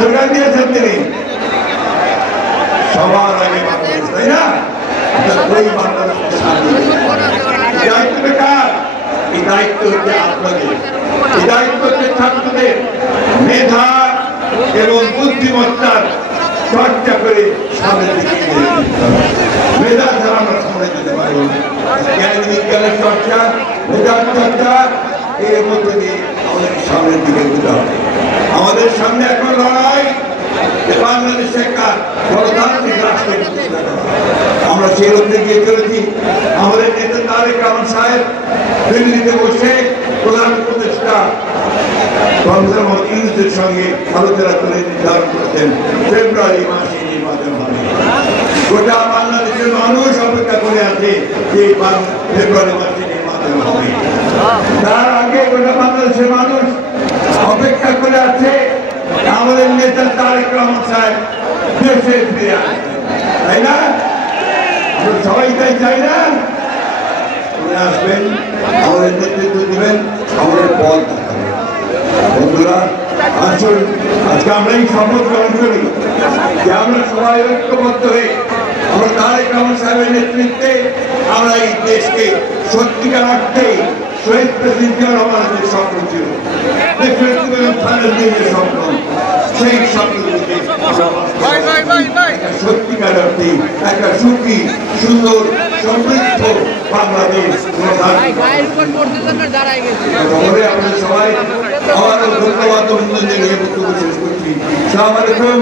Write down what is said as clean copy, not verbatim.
Slogan দিয়েছেন তিনি সবার আগে বাংলাদেশ, তাই না? ওই বাংলাদেশের সামনে দায়িত্বটা কার? এই দায়িত্ব হচ্ছে আপনাদের, এই দায়িত্ব হচ্ছে ছাত্রদের মেধা এবং বুদ্ধিমত্তার চর্চা করে সামনের দিকে মেধা ছাড়া আমরা সামনে যেতে পারবো না। জ্ঞান বিজ্ঞানের চর্চা, মেধার চর্চা, এর মধ্যে দিয়ে আমাদের সামনের দিকে যেতে হবে। আমাদের সামনে এখন লড়াই যে বাংলাদেশে একটা গণতান্ত্রিক রাষ্ট্র, আমরা সেই লক্ষ্যে গিয়ে চলেছি। আমাদের নেতা তারেক রহমান সাহেব দিল্লিতে বসে প্রধান উপদেষ্টা প্রফেসর মোহাম্মদ ইউনূসের সঙ্গে আলোচনা করে নির্ধারণ করেছেন ফেব্রুয়ারি মাসে নির্বাচন হবে। গোটা বাংলাদেশের মানুষ অপেক্ষা করে আছে যে ফেব্রুয়ারি মাসে নির্বাচন হবে। তার আগে গোটা বাংলাদেশের মানুষ অপেক্ষা করে আছে আমাদের নেতা তারেক রহমান সাহেব দেশে ফিরে আসবেন, তাই না? সবাই তাই চাই না? আসবেন, আমাদের নেতৃত্ব দিবেন, আমাদের পথ দেখাবেন। বন্ধুরা, আসুন আজকে আমরা এই শপথ গ্রহণ করি যে আমরা সবাই ঐক্যবদ্ধ হয়ে আমরা তারেক রহমান সাহেবের নেতৃত্বে আমরা এই দেশকে সত্যিকার অর্থে শহীদ প্রেসিডেন্ট জিয়াউর রহমানের স্বপ্ন ছিল, স্বপ্ন, সেই স্বপ্নগুলিকে সত্যিকার অর্থে একটা সুখী, সুন্দর, সমৃদ্ধ বাংলাদেশ আপনাদের সবাই আবারও ধন্যবাদ অভিনন্দন জানিয়ে বক্তব্য শেষ করছি। আসসালামু আলাইকুম।